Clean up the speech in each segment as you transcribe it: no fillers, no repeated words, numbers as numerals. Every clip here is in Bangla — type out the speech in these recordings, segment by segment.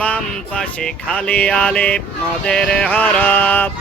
বাম পাশে খালি আলিফ মদের হরফ।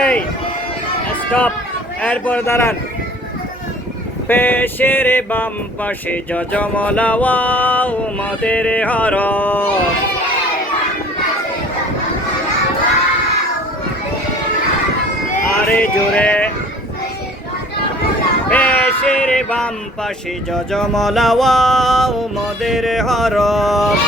এই স্টপ, এরপর দাঁড়ান। পেশের বাম পাশে যজমলা ওয়াও মদের হরফ। আরে জোরে। পেশের বাম পাশে যজমলা ওয়াও মদের হরফ।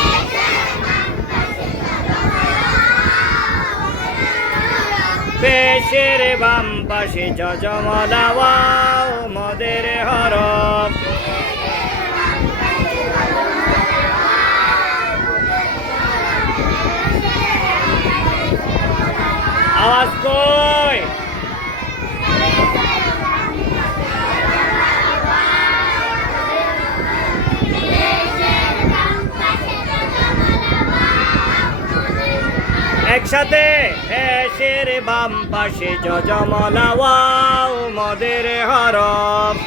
পেশের বাম পাশে যজমলা ওয়াও মদের হরফ। আওয়াজ কই? একসাথে। পেশের বাম পাশে যজমলা ওয়াও মদের হরফ।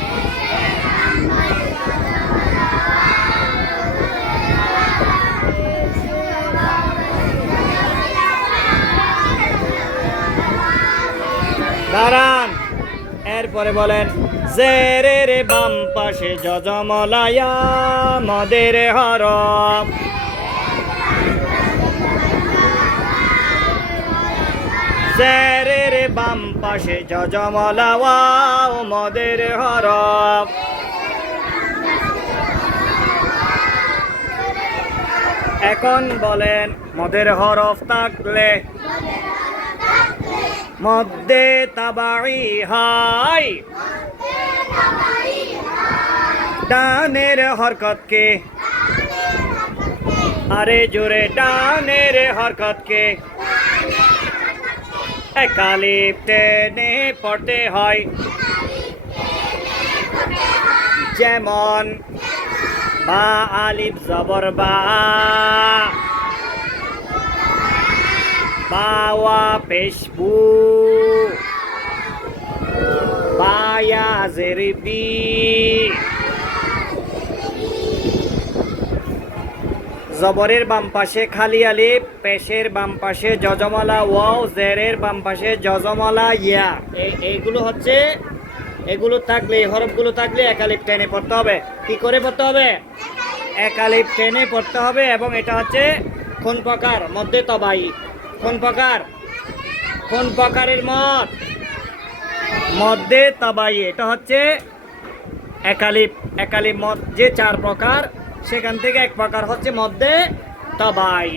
দাঁড়ান, এরপরে বলেন জেরের বাম পাশে যজমলা ইয়া মদের হরফ। জেরের বাম পাশে যজমলা ওয়াও মদের হরফ। এখন বলেন মদের হরফ থাকলে মধ্যে তাবাই হয় ডানের হরকতকে। আরে জোরে। ডানের হরকতকে এক আলিফ টেনে পড়তে হয়। যেমন বা আলিফ জবর বা, বাওয়া পেশবু, বায়া জেরবি। জবরের বাম পাশে খালি আলিফ, পেশের বাম পাশে যজমলা ওয়াও, জেরের বাম পাশে যজমলা ইয়া। এইগুলো হচ্ছে, এগুলো থাকলে, এই হরফগুলো থাকলে এক আলিফ টেনে পড়তে হবে। কি করে পড়তে হবে? এক আলিফ টেনে পড়তে হবে। এবং এটা হচ্ছে কোন প্রকার? মধ্যে তবাই। কোন প্রকার? কোন প্রকারের মদ? মধ্যে তবাই। এটা হচ্ছে একালিপ। একালিপ মদ যে চার প্রকার, সেখান থেকে এক প্রকার হচ্ছে মধ্যে তবাই।